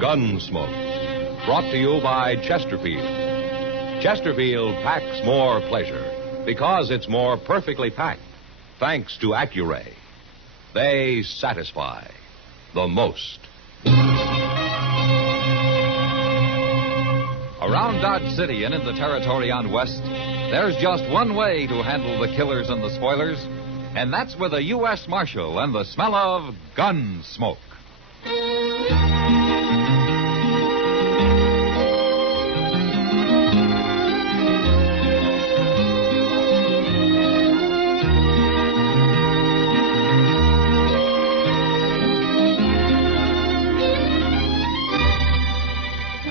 Gunsmoke, brought to you by Chesterfield. Chesterfield packs more pleasure because it's more perfectly packed, thanks to Accuray. They satisfy the most. Around Dodge City and in the territory on West, there's just one way to handle the killers and the spoilers, and that's with a U.S. Marshal and the smell of Gunsmoke.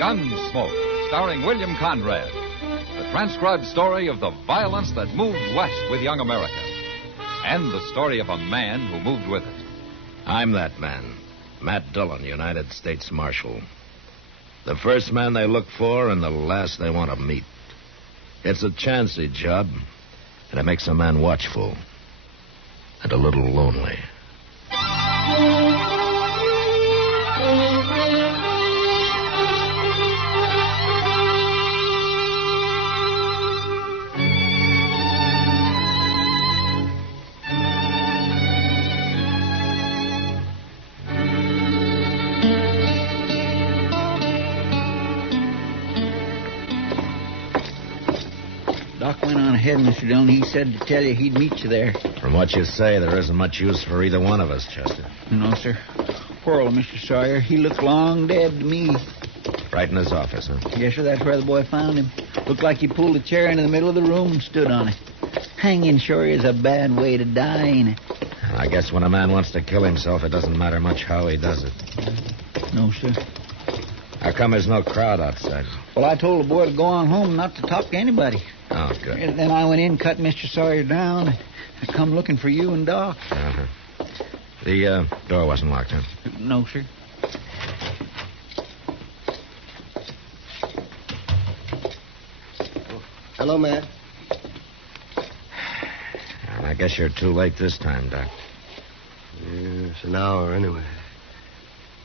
Gunsmoke, starring William Conrad. The transcribed story of the violence that moved west with young America. And the story of a man who moved with it. I'm that man, Matt Dillon, United States Marshal. The first man they look for and the last they want to meet. It's a chancy job, and it makes a man watchful and a little lonely. Doc went on ahead, Mr. Dillon. He said to tell you he'd meet you there. From what you say, there isn't much use for either one of us, Chester. No, sir. Poor old Mr. Sawyer. He looked long dead to me. Right in his office, huh? Yes, sir. That's where the boy found him. Looked like he pulled a chair into the middle of the room and stood on it. Hanging sure is a bad way to die, ain't it? I guess when a man wants to kill himself, it doesn't matter much how he does it. No, sir. How come there's no crowd outside? Well, I told the boy to go on home, not to talk to anybody. Oh, good. And then I went in, cut Mr. Sawyer down. I come looking for you and Doc. Uh-huh. The door wasn't locked, huh? No, sir. Hello, Matt. Well, I guess you're too late this time, Doc. Yes, an hour anyway.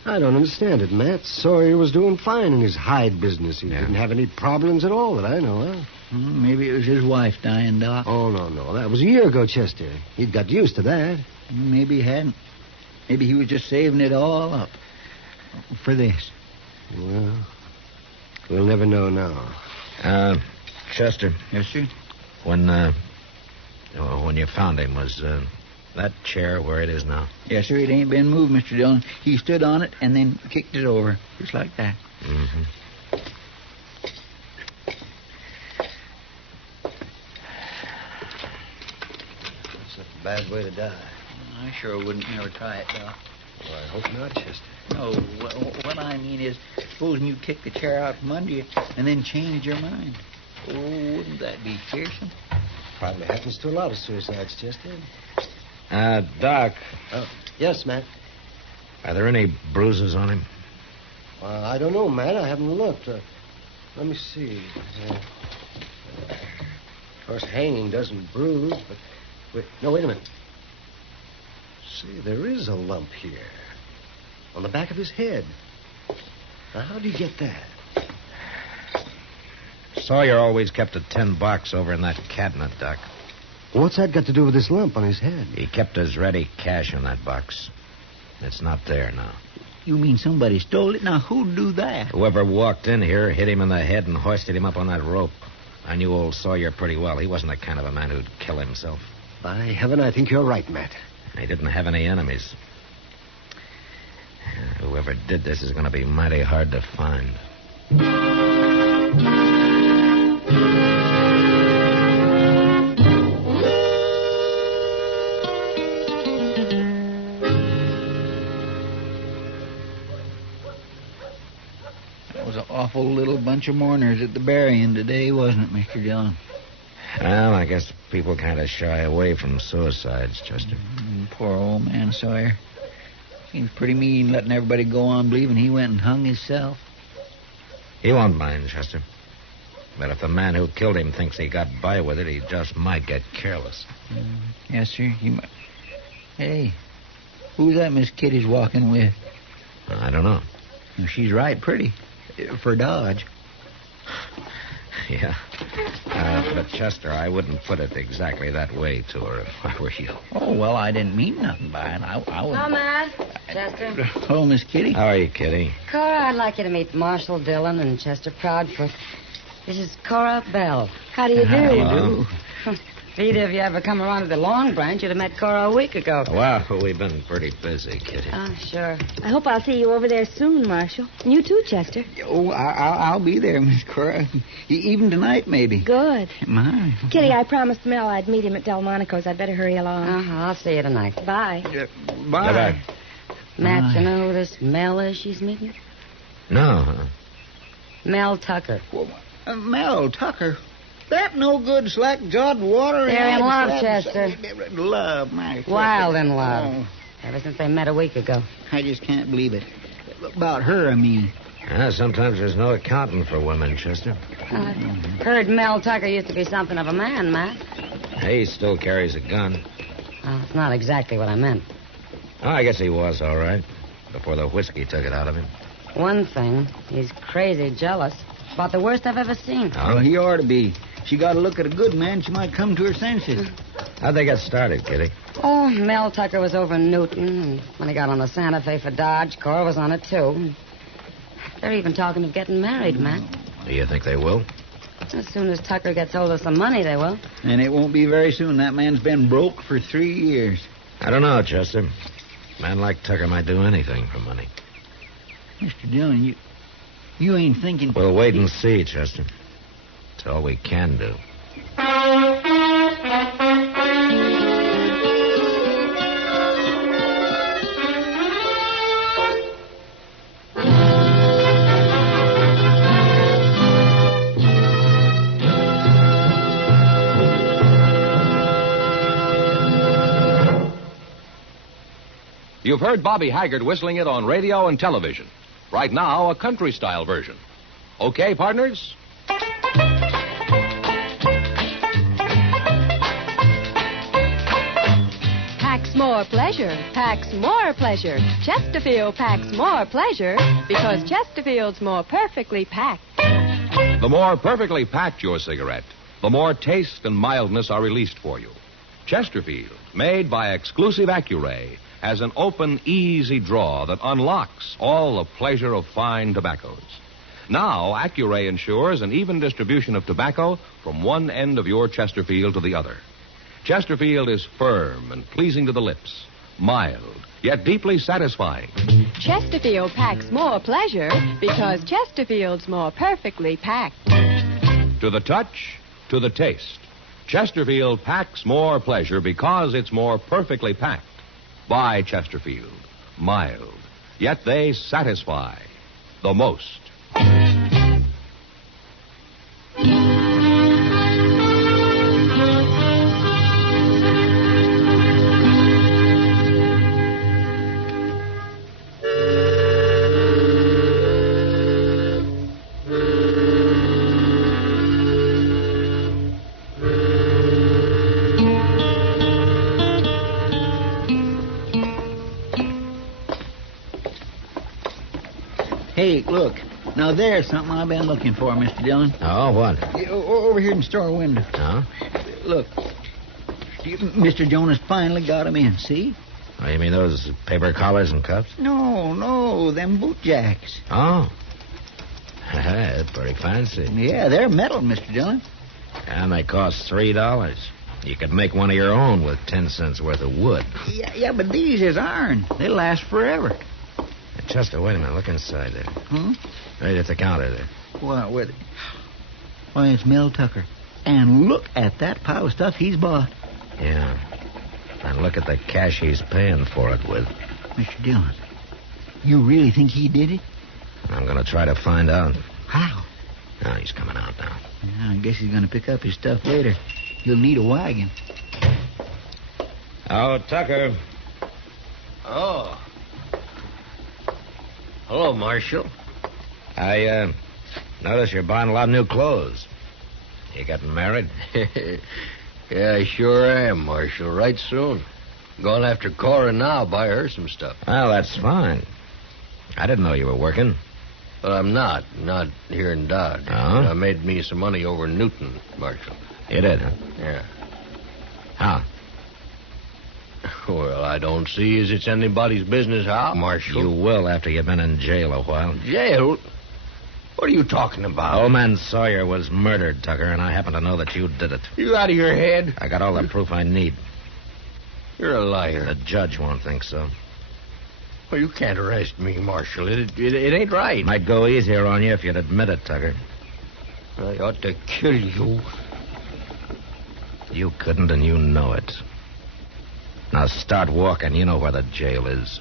I don't understand it, Matt. Sawyer was doing fine in his hide business. He didn't have any problems at all that I know of. Maybe it was his wife dying, Doc. Oh, no. That was a year ago, Chester. He'd got used to that. Maybe he hadn't. Maybe he was just saving it all up for this. Well, we'll never know now. Chester. Yes, sir? When you found him, was that chair where it is now? Yes, sir. It ain't been moved, Mr. Dillon. He stood on it and then kicked it over, just like that. Mm-hmm. That's a bad way to die. I sure wouldn't never try it, Doc. Well, I hope not, Chester. No, what I mean is, supposing you kick the chair out from under you and then change your mind. Oh, wouldn't that be fearsome? Probably happens to a lot of suicides, Chester. Doc. Yes, Matt. Are there any bruises on him? I don't know, Matt. I haven't looked. Let me see. Of course, hanging doesn't bruise, but... wait a minute. See, there is a lump here. On the back of his head. Now, how'd he get that? Sawyer always kept a tin box over in that cabinet, Doc. What's that got to do with this lump on his head? He kept his ready cash in that box. It's not there now. You mean somebody stole it? Now, who'd do that? Whoever walked in here hit him in the head and hoisted him up on that rope. I knew old Sawyer pretty well. He wasn't the kind of a man who'd kill himself. By heaven, I think you're right, Matt. He didn't have any enemies. Whoever did this is going to be mighty hard to find. That was an awful little bunch of mourners at the burying today, wasn't it, Mr. Dillon? Well, I guess people kind of shy away from suicides, Chester. Poor old man Sawyer. Seems pretty mean letting everybody go on believing he went and hung himself. He won't mind, Chester. But if the man who killed him thinks he got by with it, he just might get careless. Yes, sir. He might. Hey, who's that Miss Kitty's walking with? I don't know. She's right pretty. For Dodge. Yeah. But, Chester, I wouldn't put it exactly that way to her if I were you. Oh, well, I didn't mean nothing by it. I would... Hello, Matt. Chester. Hello, Miss Kitty. How are you, Kitty? Cora, I'd like you to meet Marshal Dillon and Chester Proudfoot. This is Cora Bell. How do you do? How do you do? If either of you ever come around to the Long Branch, you'd have met Cora a week ago. Well, we've been pretty busy, Kitty. Oh, sure. I hope I'll see you over there soon, Marshal. And you too, Chester. Oh, I'll be there, Miss Cora. Even tonight, maybe. Good. My. Kitty, I promised Mel I'd meet him at Delmonico's. I'd better hurry along. I'll see you tonight. Bye. Bye. Bye-bye. Matt, you know who this Mel is she's meeting? No. Mel Tucker. Mel Tucker. That no good slack-jawed water. They're in love, Chester. Love, my. Wild in love. Oh, Ever since they met a week ago. I just can't believe it. About her, I mean. Yeah, sometimes there's no accounting for women, Chester. I heard Mel Tucker used to be something of a man, Matt. He still carries a gun. Well, it's not exactly what I meant. Oh, I guess he was all right. Before the whiskey took it out of him. One thing, he's crazy jealous. About the worst I've ever seen. Well, he ought to be. She got to look at a good man, she might come to her senses. How'd they get started, Kitty? Oh, Mel Tucker was over in Newton, and when he got on the Santa Fe for Dodge, Cora was on it, too. They're even talking of getting married, Matt. Do you think they will? As soon as Tucker gets hold of some money, they will. And it won't be very soon. That man's been broke for 3 years. I don't know, Chester. A man like Tucker might do anything for money. Mr. Dillon, you ain't thinking... We'll wait and see, Chester. It's all we can do. You've heard Bobby Haggart whistling it on radio and television. Right now, a country-style version. Okay, partners? Packs more pleasure, packs more pleasure. Chesterfield packs more pleasure because Chesterfield's more perfectly packed. The more perfectly packed your cigarette, the more taste and mildness are released for you. Chesterfield, made by exclusive Accuray, has an open, easy draw that unlocks all the pleasure of fine tobaccos. Now, Accuray ensures an even distribution of tobacco from one end of your Chesterfield to the other. Chesterfield is firm and pleasing to the lips, mild, yet deeply satisfying. Chesterfield packs more pleasure because Chesterfield's more perfectly packed. To the touch, to the taste, Chesterfield packs more pleasure because it's more perfectly packed. By Chesterfield, mild, yet they satisfy the most. Hey, look. Now, there's something I've been looking for, Mr. Dillon. Oh, what? Over here in the store window. Huh? Look. Mr. Jonas finally got him in, see? Oh, you mean those paper collars and cuffs? No, them boot jacks. Oh. That's pretty fancy. Yeah, they're metal, Mr. Dillon. And they cost $3. You could make one of your own with 10 cents worth of wood. Yeah, but these is iron. They last forever. Chester, wait a minute. Look inside there. Right at the counter there. What? Why, it's Mel Tucker. And look at that pile of stuff he's bought. Yeah. And look at the cash he's paying for it with. Mr. Dillon, you really think he did it? I'm going to try to find out. How? Oh, he's coming out now. Yeah, I guess he's going to pick up his stuff later. He'll need a wagon. Oh, Tucker. Oh. Hello, Marshal. I notice you're buying a lot of new clothes. You getting married? Yeah, I sure am, Marshal. Right soon. Going after Cora now, buy her some stuff. Well, that's fine. I didn't know you were working. Well, I'm not. Not here in Dodge. Oh? I made me some money over in Newton, Marshal. You did, huh? Yeah. How? Well, I don't see as it's anybody's business how, Marshal. You will after you've been in jail a while. Jail? What are you talking about? Old man Sawyer was murdered, Tucker, and I happen to know that you did it. You out of your head? I got all the proof I need. You're a liar. The judge won't think so. Well, you can't arrest me, Marshal. It ain't right. Might go easier on you if you'd admit it, Tucker. I ought to kill you. You couldn't, and you know it. Now start walking. You know where the jail is.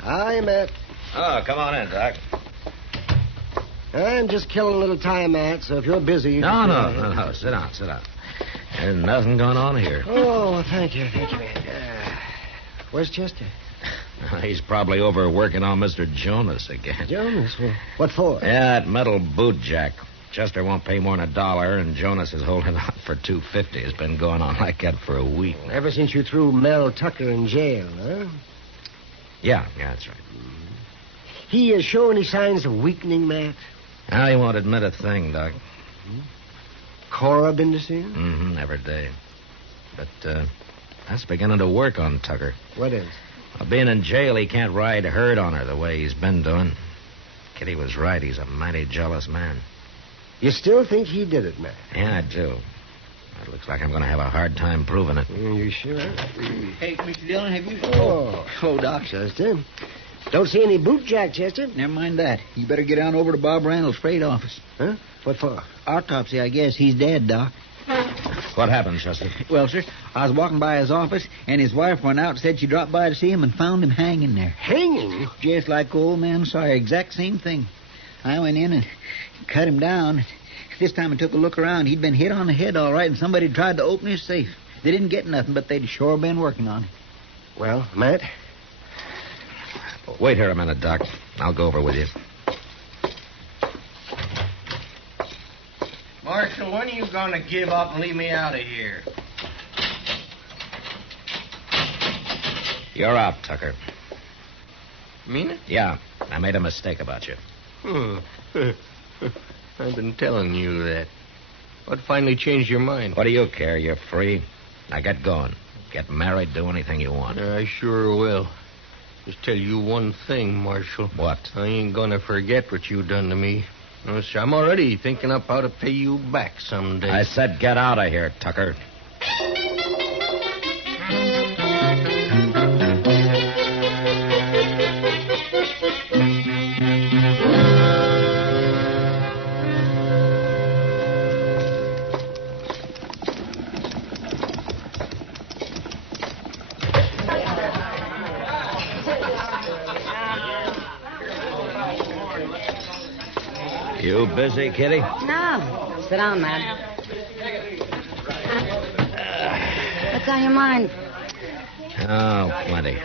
Hi, Matt. Oh, come on in, Doc. I'm just killing a little time, Matt, so if you're busy... you No. just- Sit down. There's nothing going on here. Oh, thank you, Matt. Where's Chester? He's probably over working on Mr. Jonas again. Jonas? Well, what for? Yeah, that metal boot jack. Chester won't pay more than $1, and Jonas is holding out for $2.50. It's been going on like that for a week. Ever since you threw Mel Tucker in jail, huh? Yeah, that's right. He show any signs of weakening, Matt? Now, he won't admit a thing, Doc. Cora been to see him? Mm-hmm, every day. But, that's beginning to work on Tucker. What is? Well, being in jail, he can't ride herd on her the way he's been doing. Kitty was right. He's a mighty jealous man. You still think he did it, Matt? Yeah, I do. It looks like I'm going to have a hard time proving it. You sure? Hey, Mr. Dillon, have you... Oh. Hello, Doc. Chester. Don't see any boot jack, Chester. Never mind that. You better get on over to Bob Randall's freight office. Huh? What for? Autopsy, I guess. He's dead, Doc. What happened, Chester? Well, sir, I was walking by his office, and his wife went out and said she dropped by to see him and found him hanging there. Hanging? Just like old man Sawyer. Exact same thing. I went in and cut him down. This time I took a look around. He'd been hit on the head all right, and somebody tried to open his safe. They didn't get nothing, but they'd sure been working on it. Well, Matt? Wait here a minute, Doc. I'll go over with you. Marshal, when are you going to give up and leave me out of here? You're out, Tucker. Mean it? Yeah, I made a mistake about you. I've been telling you that. What finally changed your mind? What do you care? You're free. Now get going. Get married, do anything you want. I sure will. Just tell you one thing, Marshal. What? I ain't gonna forget what you done to me. No, sir, I'm already thinking up how to pay you back someday. I said get out of here, Tucker. You busy, Kitty? No. Sit down, man. What's on your mind? Oh, plenty.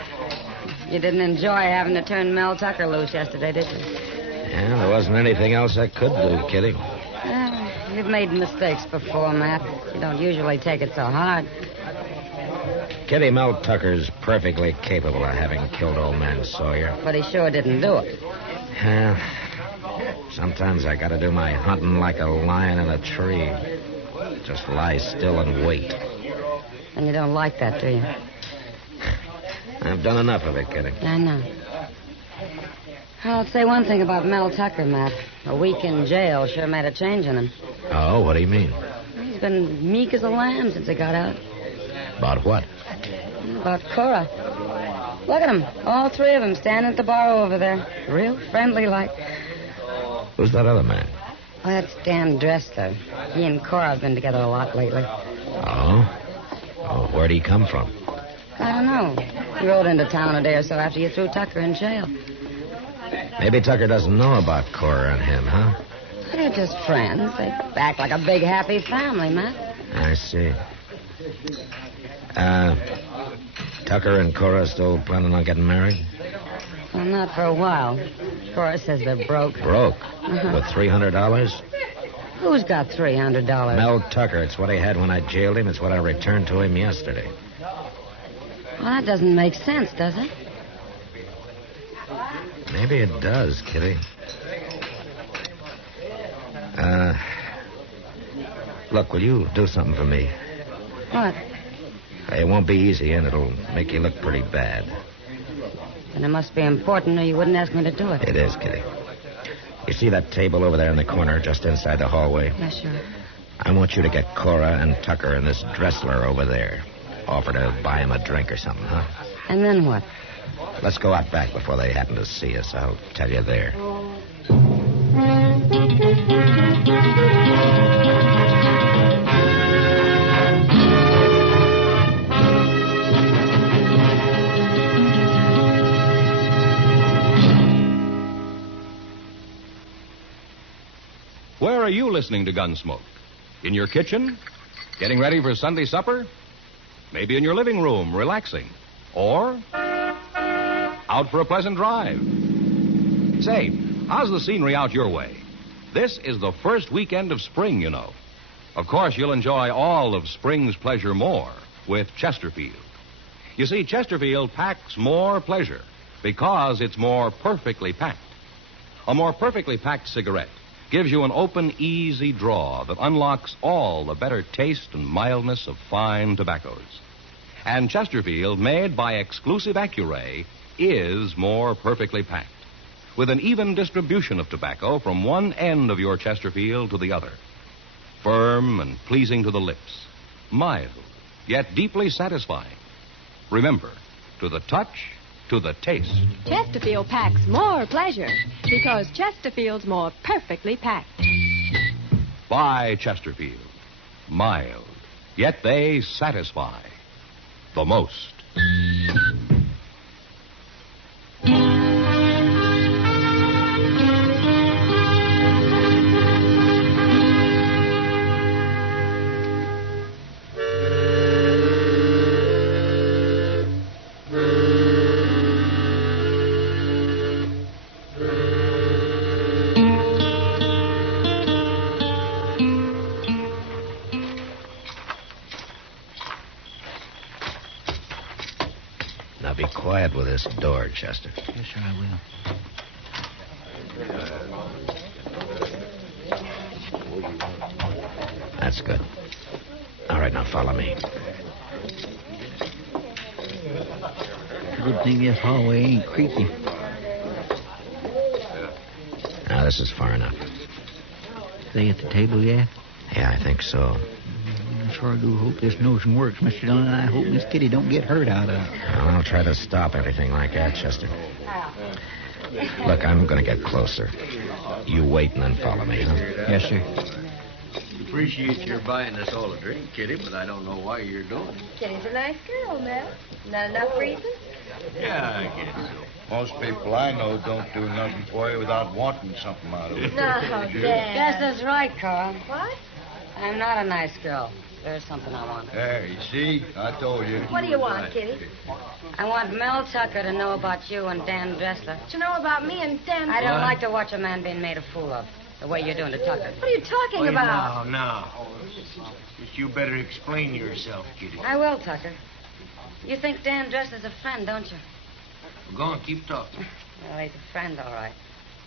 You didn't enjoy having to turn Mel Tucker loose yesterday, did you? Yeah, there wasn't anything else I could do, Kitty. You've made mistakes before, Matt. You don't usually take it so hard. Kitty, Mel Tucker's perfectly capable of having killed old man Sawyer. But he sure didn't do it. Yeah. Sometimes I gotta do my hunting like a lion in a tree. Just lie still and wait. And you don't like that, do you? I've done enough of it, Kitty. I know. I'll say one thing about Mel Tucker, Matt. A week in jail sure made a change in him. Oh, what do you mean? He's been meek as a lamb since he got out. About what? About Cora. Look at them. All three of them standing at the bar over there. Real friendly like. Who's that other man? Oh, that's Dan Dressler. He and Cora have been together a lot lately. Oh? Oh, where'd he come from? I don't know. He rode into town a day or so after you threw Tucker in jail. Maybe Tucker doesn't know about Cora and him, huh? They're just friends. They act like a big, happy family, Matt. I see. Tucker and Cora still planning on getting married? Well, not for a while. Cora says they're broke. Broke? With $300? Who's got $300? Mel Tucker. It's what he had when I jailed him. It's what I returned to him yesterday. Well, that doesn't make sense, does it? Maybe it does, Kitty. Look, will you do something for me? What? It won't be easy, and it'll make you look pretty bad. Then it must be important, or you wouldn't ask me to do it. It is, Kitty. You see that table over there in the corner, just inside the hallway? Yeah, sure. I want you to get Cora and Tucker and this Dressler over there. Offer to buy him a drink or something, huh? And then what? Let's go out back before they happen to see us. I'll tell you there. Where are you listening to Gunsmoke? In your kitchen? Getting ready for Sunday supper? Maybe in your living room, relaxing. Or out for a pleasant drive. Say, how's the scenery out your way? This is the first weekend of spring, you know. Of course, you'll enjoy all of spring's pleasure more with Chesterfield. You see, Chesterfield packs more pleasure because it's more perfectly packed. A more perfectly packed cigarette gives you an open, easy draw that unlocks all the better taste and mildness of fine tobaccos. And Chesterfield, made by exclusive Accuray, is more perfectly packed, with an even distribution of tobacco from one end of your Chesterfield to the other. Firm and pleasing to the lips, mild, yet deeply satisfying. Remember, to the touch, to the taste. Chesterfield packs more pleasure because Chesterfield's more perfectly packed. Buy Chesterfield. Mild, yet they satisfy the most. Now be quiet with this door, Chester. Yes, sir, I will. That's good. All right, now follow me. Good thing this hallway ain't creepy. Now, this is far enough. They at the table yet? Yeah, I think so. I sure do hope this notion works, Mr. Dillon, and I hope Miss Kitty don't get hurt out of it. Well, I'll try to stop everything like that, Chester. Look, I'm going to get closer. You wait and then follow me, huh? Yes, sir. Appreciate your buying us all a drink, Kitty, but I don't know why you're doing it. Kitty's a nice girl, Mel. Not enough reason? Yeah, I guess so. Most people I know don't do nothing for you without wanting something out of it. No, Dad. Guess that's right, Cora. What? I'm not a nice girl. There's something I want. There, you see? I told you. What do you want, Kitty? I want Mel Tucker to know about you and Dan Dressler. To know about me and Dan. I don't like to watch a man being made a fool of, the way you're doing to Tucker. What are you talking about? Now. Just you better explain yourself, Kitty. I will, Tucker. You think Dan Dressler's a friend, don't you? Well, go on, keep talking. Well, he's a friend, all right.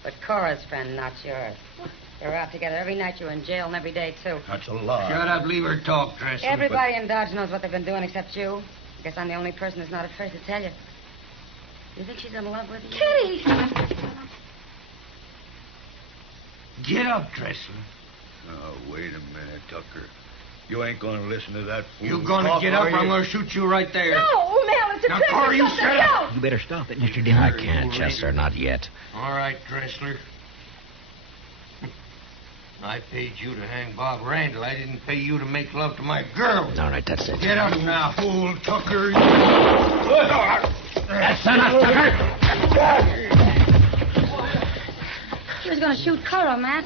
But Cora's friend, not yours. You're out together every night. You're in jail, and every day, too. That's a lie. Shut up, leave her talk, Dressler. Everybody in Dodge knows what they've been doing except you. I guess I'm the only person who's not afraid to tell you. You think she's in love with you? Kitty! Get up, Dressler. Oh, wait a minute, Tucker. You ain't going to listen to that fool. You gonna talk, get up are or you? I'm gonna shoot you right there. No, Mel, it's a Now, trick. Cora, It's you something shut up. else. You better stop it, Mr. Dillon. I can't, Chester, not yet. All right, Dressler. I paid you to hang Bob Randall. I didn't pay you to make love to my girl. All right, that's it. Get up now, fool, Tucker. That's enough, Tucker! He was going to shoot Cora, Matt.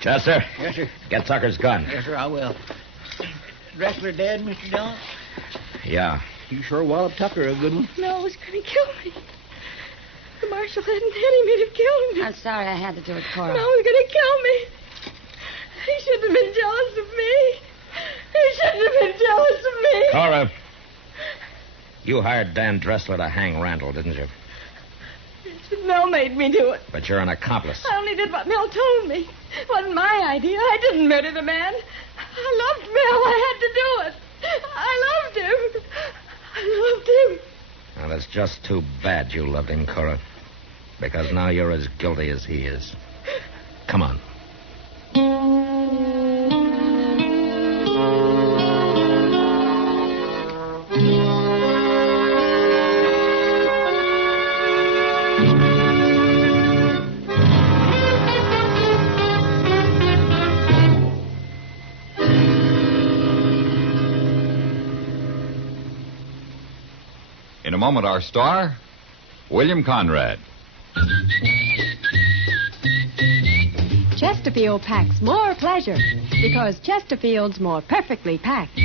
Chester, Yes, sir. get Tucker's gun. Yes, sir, I will. Dressler dead, Mr. Dillon? Yeah, You sure walloped Tucker a good one. Mel was going to kill me. The marshal hadn't him. He'd have killed me. I'm sorry I had to do it, Cora. Mel was going to kill me. He shouldn't have been jealous of me. He shouldn't have been jealous of me. Cora, you hired Dan Dressler to hang Randall, didn't you? Mel made me do it. But you're an accomplice. I only did what Mel told me. It wasn't my idea. I didn't murder the man. I loved Mel. I had to do it. I loved him. I loved him. Well, that's just too bad you loved him, Cora. Because now you're as guilty as he is. Come on. In a moment, our star, William Conrad. Chesterfield packs more pleasure because Chesterfield's more perfectly packed.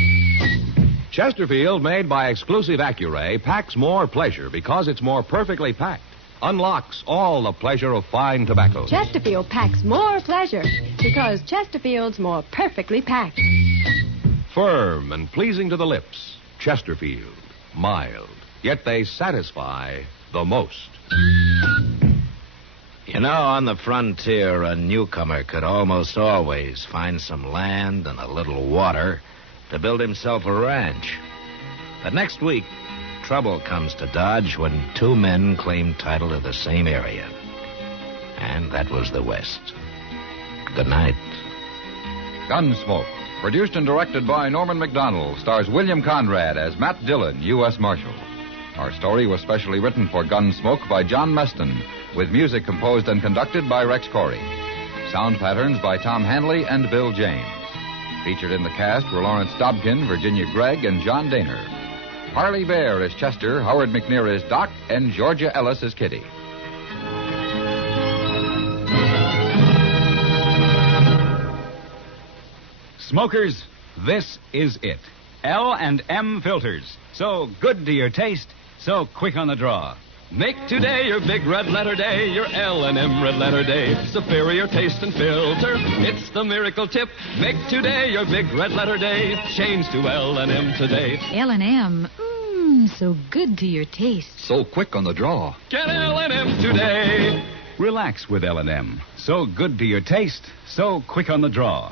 Chesterfield, made by exclusive Accuray, packs more pleasure because it's more perfectly packed. Unlocks all the pleasure of fine tobacco. Chesterfield packs more pleasure because Chesterfield's more perfectly packed. Firm and pleasing to the lips. Chesterfield. Mild. Yet they satisfy the most. You know, on the frontier, a newcomer could almost always find some land and a little water to build himself a ranch. But next week, trouble comes to Dodge when two men claim title to the same area. And that was the West. Good night. Gunsmoke, produced and directed by Norman Macdonnell, stars William Conrad as Matt Dillon, U.S. Marshal. Our story was specially written for Gunsmoke by John Meston, with music composed and conducted by Rex Corey. Sound patterns by Tom Hanley and Bill James. Featured in the cast were Lawrence Dobkin, Virginia Gregg, and John Daner. Harley Bear as Chester, Howard McNear as Doc, and Georgia Ellis as Kitty. Smokers, this is it. L&M filters. So good to your taste, so quick on the draw. Make today your big red letter day, your L&M red letter day. Superior taste and filter, it's the miracle tip. Make today your big red letter day. Change to L&M today. L&M, so good to your taste. So quick on the draw. Get L&M today. Relax with L&M. So good to your taste, so quick on the draw.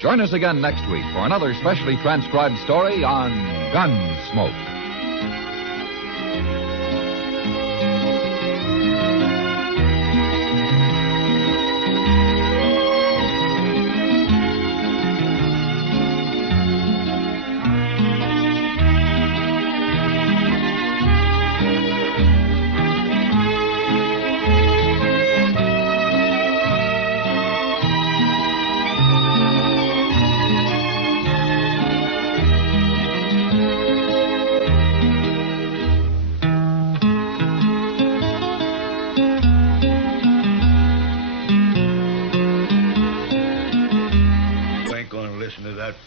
Join us again next week for another specially transcribed story on Gunsmoke.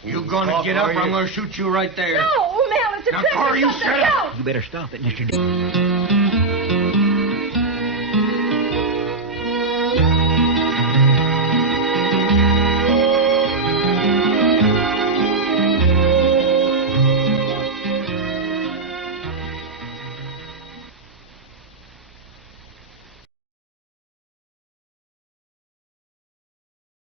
You gonna get up or I'm gonna shoot you right there. No, Mel, it's a Now, trick. Cora, you It's shut something up. else. You better stop it, Mr. D.